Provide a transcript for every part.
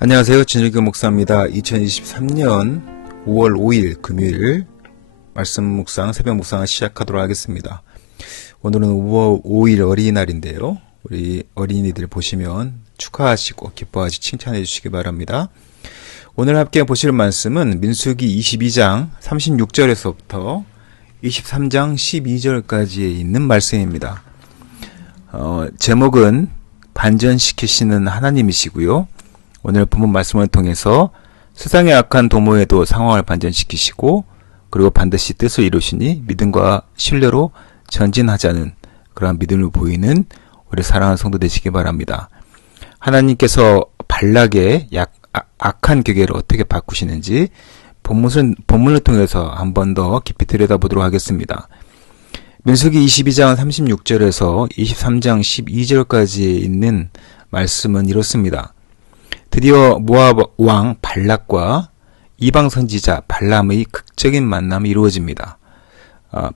안녕하세요. 진일교 목사입니다. 2023년 5월 5일 금요일 말씀 묵상, 새벽 묵상을 시작하도록 하겠습니다. 오늘은 5월 5일 어린이날인데요. 우리 어린이들 보시면 축하하시고 기뻐하시 칭찬해 주시기 바랍니다. 오늘 함께 보실 말씀은 민수기 22장 36절에서부터 23장 12절까지에 있는 말씀입니다. 제목은 반전시키시는 하나님이시고요. 오늘 본문 말씀을 통해서 세상의 악한 도모에도 상황을 반전시키시고 그리고 반드시 뜻을 이루시니 믿음과 신뢰로 전진하자는 그러한 믿음을 보이는 우리 사랑하는 성도 되시기 바랍니다. 하나님께서 발락의 악한 계계를 어떻게 바꾸시는지 본문을 통해서 한 번 더 깊이 들여다보도록 하겠습니다. 민수기 22장 36절에서 23장 12절까지 있는 말씀은 이렇습니다. 드디어 모압 왕 발락과 이방 선지자 발람의 극적인 만남이 이루어집니다.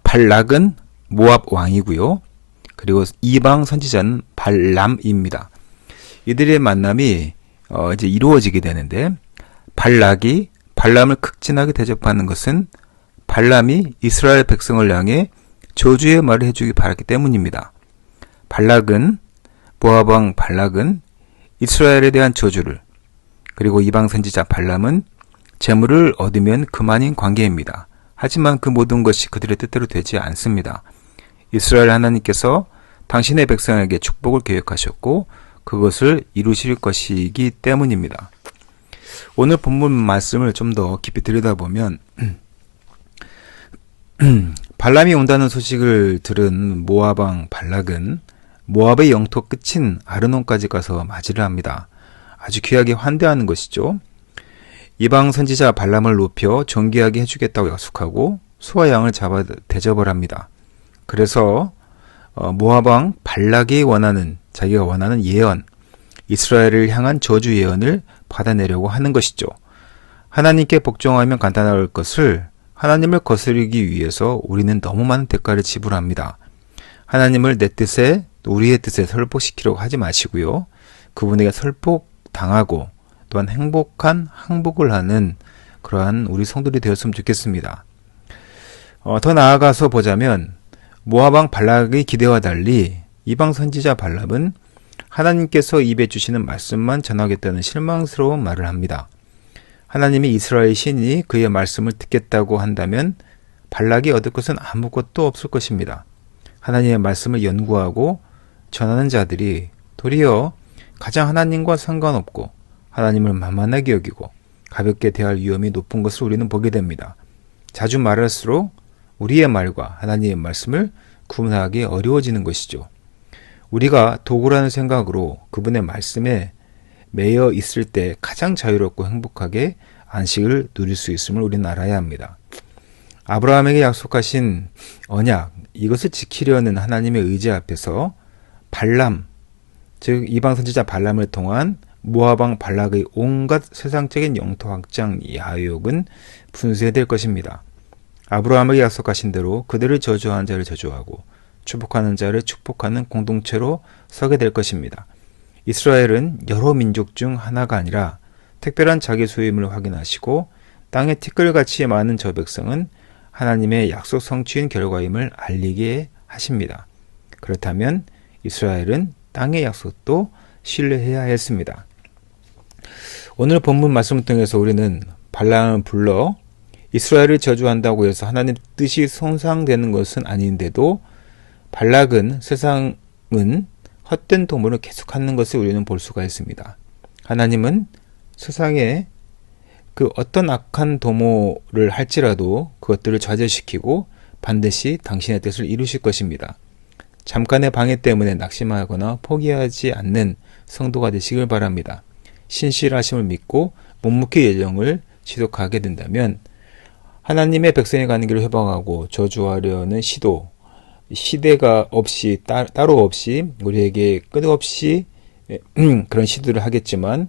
발락은 모압 왕이고요. 그리고 이방 선지자는 발람입니다. 이들의 만남이 이제 이루어지게 되는데 발락이 발람을 극진하게 대접하는 것은 발람이 이스라엘 백성을 향해 저주의 말을 해주기 바랐기 때문입니다. 모압 왕 발락은 이스라엘에 대한 저주를, 그리고 이방 선지자 발람은 재물을 얻으면 그만인 관계입니다. 하지만 그 모든 것이 그들의 뜻대로 되지 않습니다. 이스라엘 하나님께서 당신의 백성에게 축복을 계획하셨고 그것을 이루실 것이기 때문입니다. 오늘 본문 말씀을 좀 더 깊이 들여다보면 발람이 온다는 소식을 들은 모압 왕 발락은 모압의 영토 끝인 아르논까지 가서 맞이를 합니다. 아주 귀하게 환대하는 것이죠. 이방 선지자 발람을 높여 존귀하게 해주겠다고 약속하고 소와 양을 잡아 대접을 합니다. 그래서 모압 왕 발락이 자기가 원하는 예언, 이스라엘을 향한 저주 예언을 받아내려고 하는 것이죠. 하나님께 복종하면 간단할 것을 하나님을 거스르기 위해서 우리는 너무 많은 대가를 지불합니다. 하나님을 내 뜻에, 우리의 뜻에 설복시키려고 하지 마시고요. 그분에게 설복당하고 또한 행복한 항복을 하는 그러한 우리 성도들이 되었으면 좋겠습니다. 더 나아가서 보자면 모압 왕 발락의 기대와 달리 이방 선지자 발람은 하나님께서 입에 주시는 말씀만 전하겠다는 실망스러운 말을 합니다. 하나님이 이스라엘 신이 그의 말씀을 듣겠다고 한다면 발락이 얻을 것은 아무것도 없을 것입니다. 하나님의 말씀을 연구하고 전하는 자들이 도리어 가장 하나님과 상관없고 하나님을 만만하게 여기고 가볍게 대할 위험이 높은 것을 우리는 보게 됩니다. 자주 말할수록 우리의 말과 하나님의 말씀을 구분하기 어려워지는 것이죠. 우리가 도구라는 생각으로 그분의 말씀에 매여 있을 때 가장 자유롭고 행복하게 안식을 누릴 수 있음을 우리는 알아야 합니다. 아브라함에게 약속하신 언약, 이것을 지키려는 하나님의 의지 앞에서 발람, 즉 이방 선지자 발람을 통한 모압 왕 발락의 온갖 세상적인 영토 확장 야욕은 분쇄될 것입니다. 아브라함에게 약속하신 대로 그들을 저주하는 자를 저주하고 축복하는 자를 축복하는 공동체로 서게 될 것입니다. 이스라엘은 여러 민족 중 하나가 아니라 특별한 자기 소유임을 확인하시고 땅의 티끌같이 많은 저 백성은 하나님의 약속 성취인 결과임을 알리게 하십니다. 그렇다면 이스라엘은 땅의 약속도 신뢰해야 했습니다. 오늘 본문 말씀을 통해서 우리는 발람을 불러 이스라엘을 저주한다고 해서 하나님 뜻이 손상되는 것은 아닌데도 발락은 세상은 헛된 도모를 계속하는 것을 우리는 볼 수가 있습니다. 하나님은 세상에 그 어떤 악한 도모를 할지라도 그것들을 좌절시키고 반드시 당신의 뜻을 이루실 것입니다. 잠깐의 방해 때문에 낙심하거나 포기하지 않는 성도가 되시길 바랍니다. 신실하심을 믿고 묵묵히 예정을 지속하게 된다면 하나님의 백성이 가는 길을 회방하고 저주하려는 시대가 없이 따로 없이 우리에게 끝없이 그런 시도를 하겠지만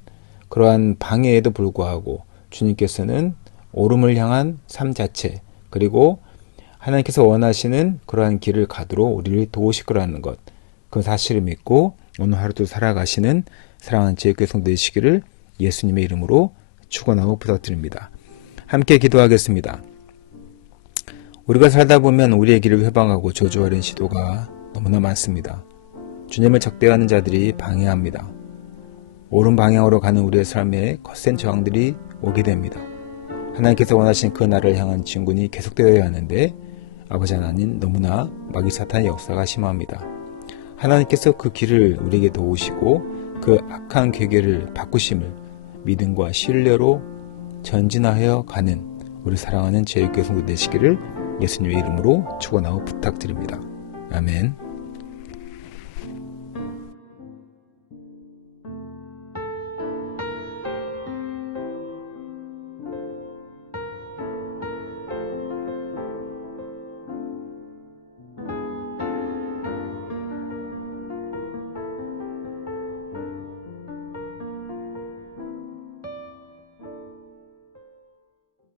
그러한 방해에도 불구하고 주님께서는 오름을 향한 삶 자체 그리고 하나님께서 원하시는 그러한 길을 가도록 우리를 도우실 거라는 것, 그 사실을 믿고 오늘 하루도 살아가시는 사랑하는 제교성 되시기를 예수님의 이름으로 축원하고 부탁드립니다. 함께 기도하겠습니다. 우리가 살다 보면 우리의 길을 회방하고 저주하려는 시도가 너무나 많습니다. 주님을 적대하는 자들이 방해합니다. 옳은 방향으로 가는 우리의 삶에 거센 저항들이 오게 됩니다. 하나님께서 원하신 그 날을 향한 진군이 계속되어야 하는데 아버지 하나님, 너무나 마귀 사탄의 역사가 심합니다. 하나님께서 그 길을 우리에게 도우시고 그 악한 계계를 바꾸심을 믿음과 신뢰로 전진하여 가는 우리 사랑하는 제일교회 성도 되시기를 예수님의 이름으로 축원하고 부탁드립니다. 아멘.